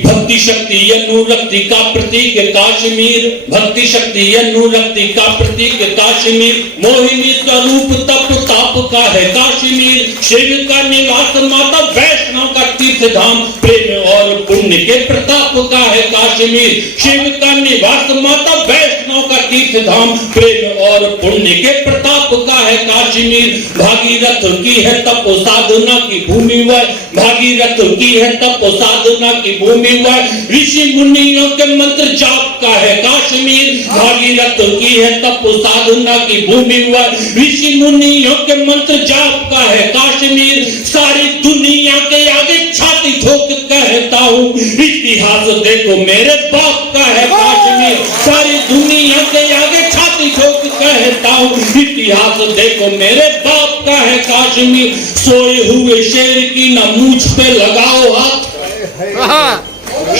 भक्ति शक्ति अनुरक्ति का प्रतीक काश्मीर, भक्ति शक्ति अनुरक्ति का प्रतीक काश्मीर, मोहिनी स्वरूप तप ताप का है काश्मीर, शिव का निवास माता वैष्णव का तीर्थ धाम, प्रेम और पुण्य के प्रताप का है काश्मीर, शिव का निवास माता वैष्णव का तीर्थ धाम, प्रेम और पुण्य के प्रताप का है काश्मीर, भागीरथ की है तप साधना की भूमि वह, भागीरथ की है तप साधना की भूमि वह, ऋषि मुनियों के मंत्र जाप का है काश्मीर, भागीरथ की है तप साधना की भूमि वह, ऋषि मुनियों के मंत्र जाप का है काश्मीर, सारी दुनिया के आगे छाती ठोक कहता हूँ इतिहास देखो मेरे बाप का है काश्मीर, सारी दुनिया के आगे छाती ठोक कहता हूँ इतिहास देखो मेरे बाप का है काश्मीर, सोए हुए शेर की न मूंछ पे लगाओ हाथ,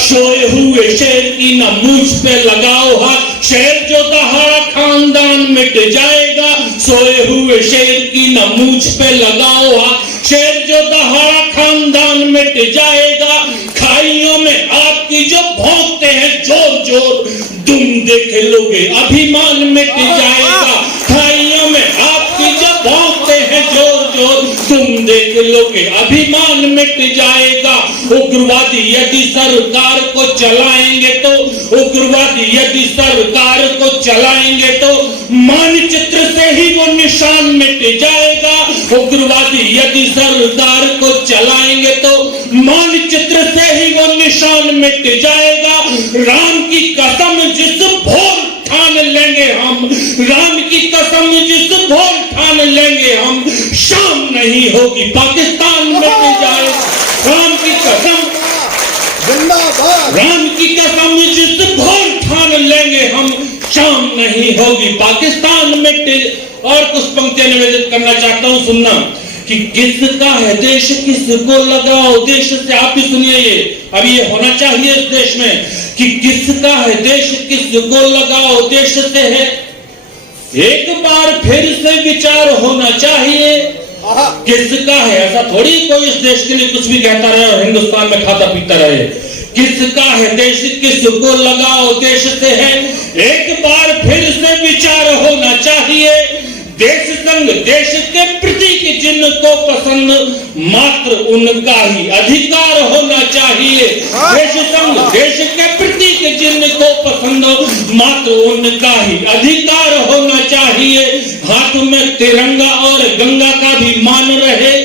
सोए हुए शेर की न मूंछ पे लगाओ हाथ, शेर जो दहाड़ा खानदान मिट जाएगा, सोए हुए शेर की न मूंछ पे लगाओ हाथ, शेर जो दहाड़ा खानदान मिट जाएगा, खाइयों में आपकी जो भौंकते हैं जोर जोर, तुम देख लोगे अभिमान मिट जाएगा, खाइयों में आपकी जो भौंकते हैं जोर जोर, तुम देख लोगे अभिमान मिट जाएगा, उग्रवादी यदि सरकार को चलाएंगे तो, उग्रवादी यदि सरकार को चलाएंगे तो मानचित्र से ही वो निशान मिट जाएगा, उग्रवादी यदि सरकार को चलाएंगे तो मानचित्र से ही वो निशान मिट जाएगा, राम की कसम जिस भोर ठान लेंगे हम, राम की कसम जिस भोर ठान लेंगे हम, शाम नहीं होगी पाकिस्तान मिट जाएगा, राम की कसम जिंदाबाद, राम की कसम जिस भोर ठान लेंगे हम, शाम नहीं होगी पाकिस्तान मिट। और कुछ पंक्तियां निवेदित करना चाहता हूं, सुनना कि किसका है देश किसको लगाओ देश से, आप भी सुनिए ये, अब ये होना चाहिए इस देश में कि किसका है देश किसको लगाओ देश से है, एक बार फिर से विचार होना चाहिए किसका है, ऐसा थोड़ी कोई इस देश के लिए कुछ भी कहता रहे और हिंदुस्तान में खाता पीता रहे, किसका है देश किसको लगाओ देश से है, एक बार फिर से विचार होना चाहिए, देश संग देश के प्रतीक जिनको पसंद मात्र उनका ही अधिकार होना चाहिए, देश संग देश के प्रतीक जिनको पसंद मात्र उनका ही अधिकार होना चाहिए, हाथ में तिरंगा और गंगा का भी मान रहे,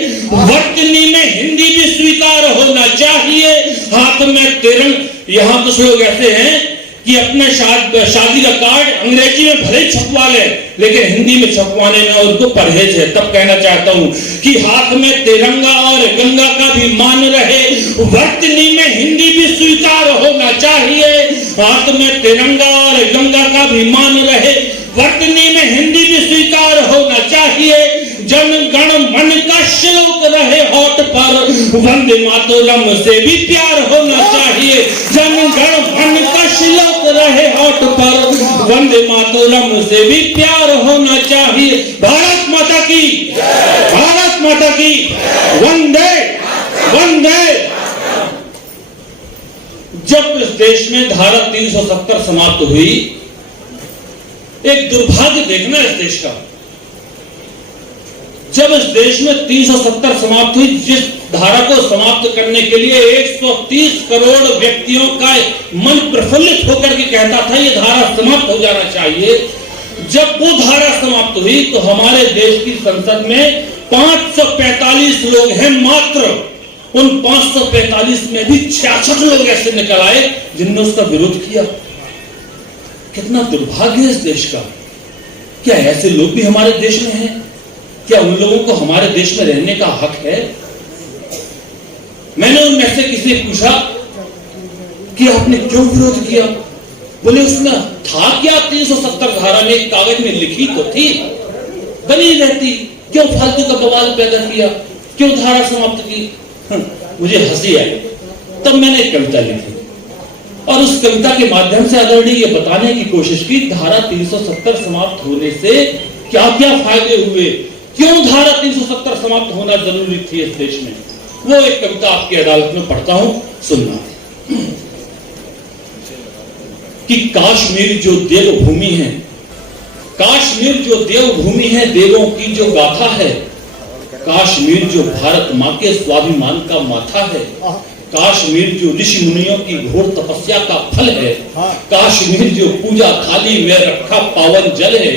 वर्तनी में हिंदी भी स्वीकार होना चाहिए, हाथ में तिरंगा, यहाँ कुछ लोग ऐसे हैं कि अपने शादी का कार्ड अंग्रेजी में भले ही छपवा ले लेकिन हिंदी में छपवाने में उनको परहेज है, तब कहना चाहता हूं कि हाथ में तिरंगा और गंगा का भी मान रहे, वर्तनी में हिंदी भी स्वीकार होना चाहिए, हाथ में तिरंगा और गंगा का भी मान रहे, वर्तनी में हिंदी भी स्वीकार होना चाहिए, जन गण मन का श्लोक रहे होठ पर, वंदे मातरम से भी प्यार होना चाहिए, जन गण मन का श्लोक रहे होठ पर, वंदे मातरम से भी प्यार होना चाहिए, भारत माता की, भारत माता की, वंदे वंदे। जब इस देश में धारा 370 समाप्त हुई, एक दुर्भाग्य देखना इस देश का, जब इस देश में 370 समाप्त हुई, जिस धारा को समाप्त करने के लिए 130 करोड़ व्यक्तियों का मन प्रफुल्लित होकर के कहता था ये धारा समाप्त हो जाना चाहिए, जब वो धारा समाप्त हुई तो हमारे देश की संसद में 545 लोग हैं मात्र, उन 545 में भी 66 लोग ऐसे निकल आए जिन्होंने उसका विरोध किया। कितना दुर्भाग्य है इस देश का, क्या ऐसे लोग भी हमारे देश में हैं? क्या उन लोगों को हमारे देश में रहने का हक है? मैंने उनमें से किसी ने पूछा कि आपने क्यों विरोध किया, बोले उसमें था क्या 370 धारा में एक कागज में लिखी तो थी, बनी रहती, क्यों फालतू का बवाल पैदा किया, क्यों धारा समाप्त की? मुझे हंसी आई, तब मैंने एक कविता लिखी और उस कविता के माध्यम से आदरणीय ये बताने की कोशिश की धारा 370 समाप्त होने से क्या क्या फायदे हुए, क्यों धारा 370 समाप्त होना जरूरी थी इस देश में। वो एक कविता आपकी अदालत में पढ़ता हूं, सुनना। कि कश्मीर जो देवभूमि है, कश्मीर जो देवभूमि है, देवों की जो गाथा है, कश्मीर जो भारत माँ के स्वाभिमान का माथा है, कश्मीर जो ऋषि मुनियों की घोर तपस्या का फल है, कश्मीर जो पूजा थाली में रखा पावन जल है,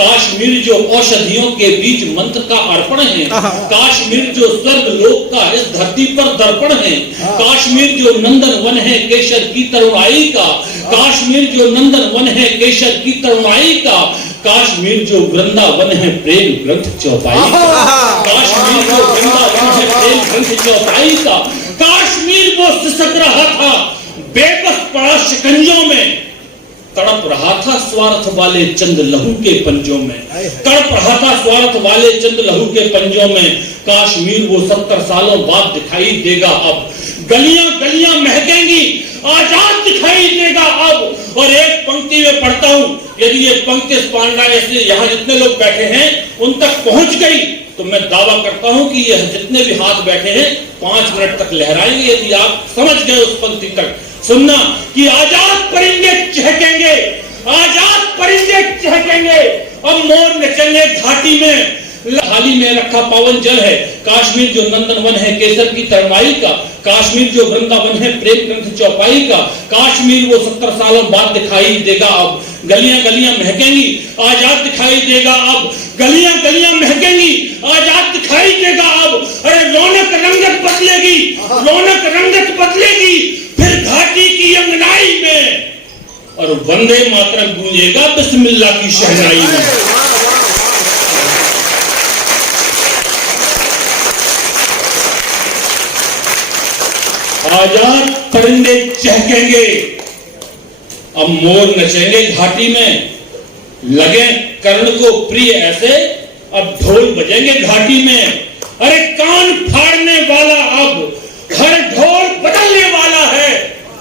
कश्मीर जो औषधियों के बीच मंत्र का अर्पण है, कश्मीर जो स्वर्ग लोक का इस धरती पर दर्पण है, कश्मीर जो नंदन वन है केशर की तरुणाई का, कश्मीर जो नंदन वन है केशर की तरुणाई का, कश्मीर जो वृंदावन है प्रेम ग्रंथ चौपाई का, कश्मीर जो वृंदावन है प्रेम ग्रंथ चौपाई का, कश्मीर वो सिसक रहा था बेबस पड़ा शिकंजों में, तड़प रहा था स्वार्थ वाले चंद लहू के पंजों में, तड़प रहा था स्वार्थ वाले चंद लहू के पंजों में। कश्मीर वो 70 सालों बाद दिखाई देगा अब, गलियां गलियां महकेंगी, आजाद दिखाई देगा अब। और एक पंक्ति में पढ़ता हूं, यदि ये पंक्ति पांडा ऐसे यहाँ जितने लोग बैठे हैं उन तक पहुंच गई तो मैं दावा करता हूं कि यह जितने भी हाथ बैठे हैं 5 मिनट तक लहराएंगे, यदि आप समझ गए उस पंक्ति तक। सुनना कि आजाद परिंदे चहकेंगे, आजाद परिंदे चहकेंगे, अब मोर नचेंगे घाटी में, थाली में रखा पावन जल है, कश्मीर जो नंदन वन है केसर की तरुणाई का, कश्मीर जो वृंदावन है प्रेम ग्रंथ चौपाई का, कश्मीर वो 70 सालों बाद दिखाई देगा अब, गलियां गलियां महकेंगी, आजाद दिखाई देगा अब, गलियां गलियां महकेंगी, आजाद दिखाई देगा अब। अरे रौनक रंगत बदलेगी, रौनक रंगत बदलेगी फिर घाटी की अंगनाई में, और वंदे मातरम गूंजेगा बिस्मिल्लाह की शहनाई में। आजाद परिंदे चहकेंगे, अब मोर नचेंगे घाटी में, लगे कर्ण को प्रिय ऐसे, अब ढोल बजेंगे घाटी में। अरे कान फाड़ने वाला अब हर ढोल बदलने वाला है,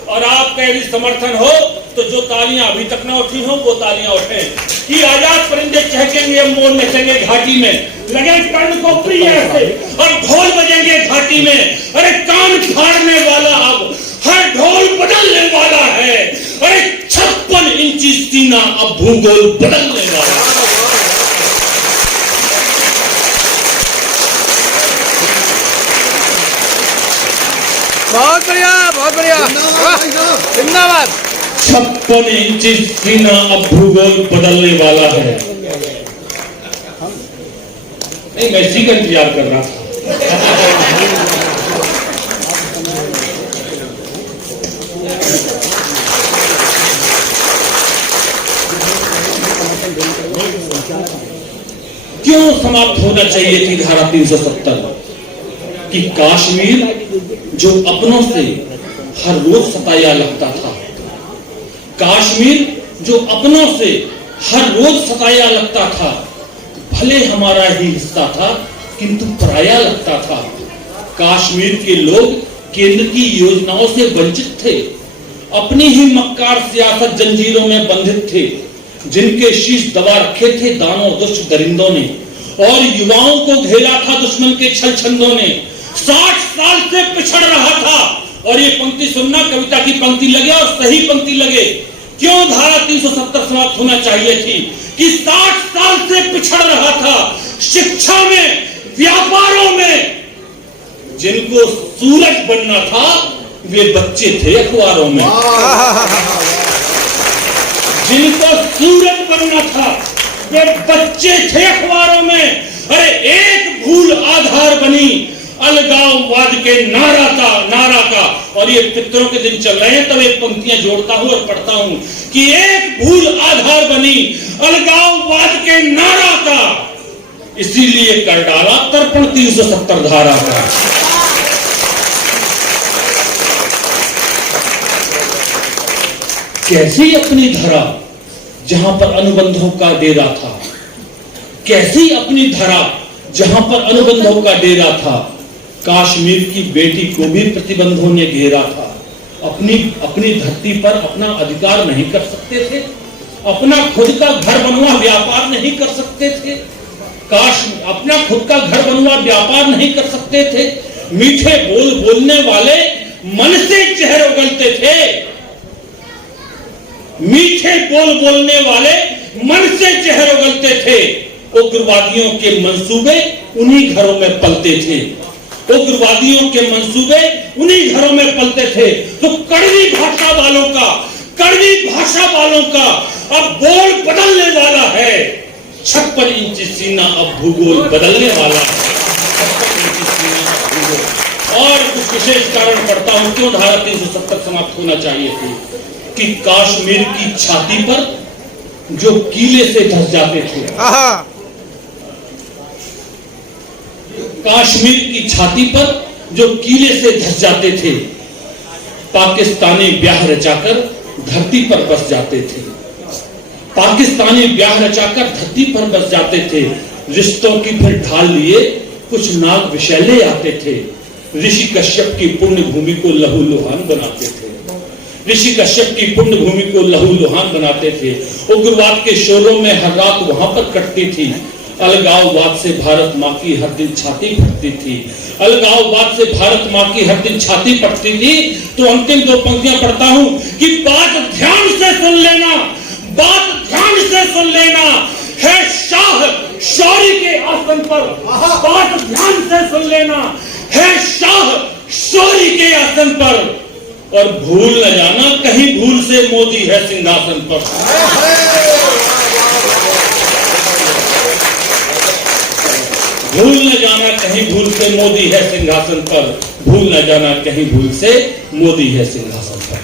और आपका यदि समर्थन हो तो जो तालियां अभी तक ना उठी हो वो तालियां उठे कि आजाद परिंदे चहकेंगे, मोर नचेंगे घाटी में, लगे कर्ण को प्रिय ऐसे, और ढोल बजेंगे घाटी में। अरे कान फाड़ने वाला अब हर ढोल बदलने वाला है, अरे 56 इंची सीना अब भूगोल बदलने वाला है। बहुत बढ़िया, बहुत बढ़िया, जिंदाबाद। 56 इंची सीना अब भूगोल बदलने वाला है। नहीं, मैं इसी का इंतजार कर रहा था। क्यों समाप्त होना चाहिए थी धारा 370 कि कश्मीर जो अपनों से हर रोज सताया लगता था, कश्मीर जो अपनों से हर रोज सताया लगता था, भले हमारा ही हिस्सा था किंतु पराया लगता था। कश्मीर के लोग केंद्र की योजनाओं से वंचित थे, अपनी ही मक्कार सियासत जंजीरों में बंधित थे, जिनके शीश दबा रखे थे दानों दुष्ट दरिंदों ने, और युवाओं को घेरा था दुश्मन के छल छंदों ने। 60 साल से पिछड़ रहा था, और ये पंक्ति सुनना, कविता की पंक्ति लगे और सही पंक्ति लगे। क्यों धारा 370 समाप्त होना चाहिए थी कि 60 साल से पिछड़ रहा था शिक्षा में, व्यापारों में। जिनको सूरज बनना था वे बच्चे थे अखबारों में, जिनको सूरज बनना था वे बच्चे थे अखबारों में। अरे एक भूल आधार बनी अलगाववाद के नारा का, और ये पितरों के दिन चल रहे हैं तब एक पंक्तियां जोड़ता हूं और पढ़ता हूं कि एक भूल आधार बनी अलगाववाद के नारा का, इसीलिए कर डाला तर्पण 370 धारा का। कैसी अपनी धरा जहां पर अनुबंधों का डेरा था, कैसी अपनी धरा जहां पर अनुबंधों का डेरा था। कश्मीर की बेटी को भी प्रतिबंधों ने घेरा था, अपनी धरती पर अपना अधिकार नहीं कर सकते थे, अपना खुद का घर बनवा व्यापार नहीं कर सकते थे, अपना खुद का घर बनवा व्यापार नहीं कर सकते थे। मीठे बोल बोलने वाले मन से जहर उगलते थे, मीठे बोल बोलने वाले मन से जहर उगलते थे। उग्रवादियों के मंसूबे उन्हीं घरों में पलते थे। उग्रवादियों के मंसूबे उन्हीं घरों में पलते थे। तो कड़वी भाषा वालों का अब बोल बदलने वाला है। 56 इंच सीना अब भूगोल बदलने वाला है। 56 इंच सीना अब भूगोल। और कुछ विशेष कारण पढ़ता हूं क्यों धारा 370 समाप्त होना चाहिए थी कि कश्मीर की छाती पर जो कीले से धस जाते थे, कश्मीर की छाती पर जो कीले से धस जाते थे, पाकिस्तानी ब्याह रचाकर धरती पर बस जाते थे। पाकिस्तानी ब्याह रचाकर धरती पर बस जाते थे। रिश्तों की फिर ढाल लिए कुछ नाग विषैले आते थे। ऋषि कश्यप की पुण्य भूमि को लहूलुहान बनाते थे। ऋषि कश्यप की पुण्य भूमि को लहूलुहान बनाते थे। उग्रवाद के शोरों में हर रात वहां पर कटती थी। अलगाववाद से भारत माँ की हर दिन छाती फटती थी। अलगाववाद से भारत माँ की हर दिन छाती फटती थी। तो अंतिम 2 पंक्तियां पढ़ता हूं कि बात ध्यान से सुन लेना, बात ध्यान से सुन लेना है शाह शौरी के आसन पर। बात ध्यान से सुन लेना है शाह शौरी के आसन पर। और भूल न जाना कहीं भूल से मोदी है सिंहासन पर। भूल न जाना कहीं भूल से मोदी है सिंहासन पर। भूल न जाना कहीं भूल से मोदी है सिंहासन पर।